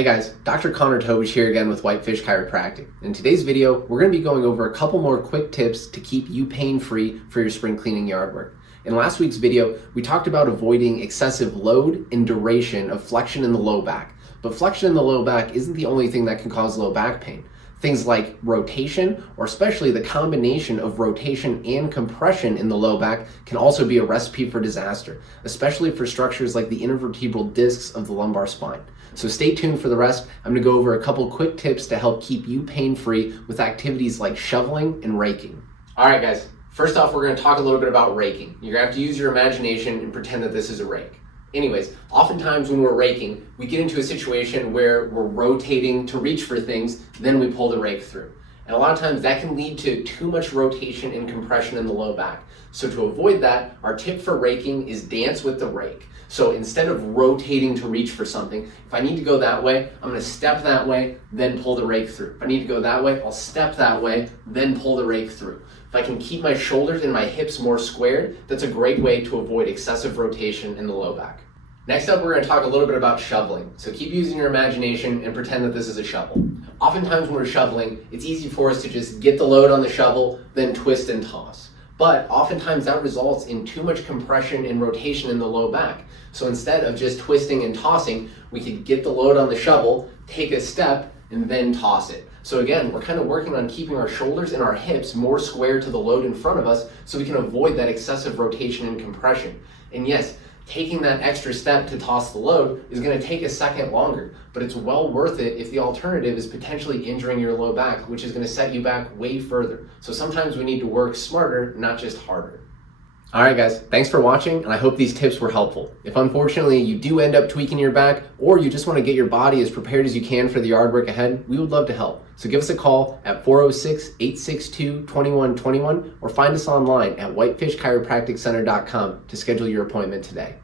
Hey guys, Dr. Tobisch here again with Whitefish Chiropractic. In today's video, we're going to be going over a couple more quick tips to keep you pain-free for your spring cleaning yard work. In last week's video, we talked about avoiding excessive load and duration of flexion in the low back. But flexion in the low back isn't the only thing that can cause low back pain. Things like rotation, or especially the combination of rotation and compression in the low back, can also be a recipe for disaster, especially for structures like the intervertebral discs of the lumbar spine. So stay tuned for the rest. I'm going to go over a couple quick tips to help keep you pain-free with activities like shoveling and raking. All right, guys. First off, we're going to talk a little bit about raking. You're going to have to use your imagination and pretend that this is a rake. Anyways, oftentimes when we're raking, we get into a situation where we're rotating to reach for things, then we pull the rake through. And a lot of times that can lead to too much rotation and compression in the low back. So to avoid that, our tip for raking is dance with the rake. So instead of rotating to reach for something, if I need to go that way, I'm going to step that way, then pull the rake through. If I need to go that way, I'll step that way, then pull the rake through. If I can keep my shoulders and my hips more squared, that's a great way to avoid excessive rotation in the low back. Next up, we're going to talk a little bit about shoveling. So keep using your imagination and pretend that this is a shovel. Oftentimes when we're shoveling, it's easy for us to just get the load on the shovel, then twist and toss. But oftentimes that results in too much compression and rotation in the low back. So instead of just twisting and tossing, we could get the load on the shovel, take a step, and then toss it. So again, we're kind of working on keeping our shoulders and our hips more square to the load in front of us so we can avoid that excessive rotation and compression. And yes, taking that extra step to toss the load is going to take a second longer, but it's well worth it if the alternative is potentially injuring your low back, which is going to set you back way further. So sometimes we need to work smarter, not just harder. All right, guys, thanks for watching, and I hope these tips were helpful. If unfortunately you do end up tweaking your back, or you just want to get your body as prepared as you can for the yard work ahead, we would love to help. So give us a call at 406-862-2121 or find us online at whitefishchiropracticcenter.com to schedule your appointment today.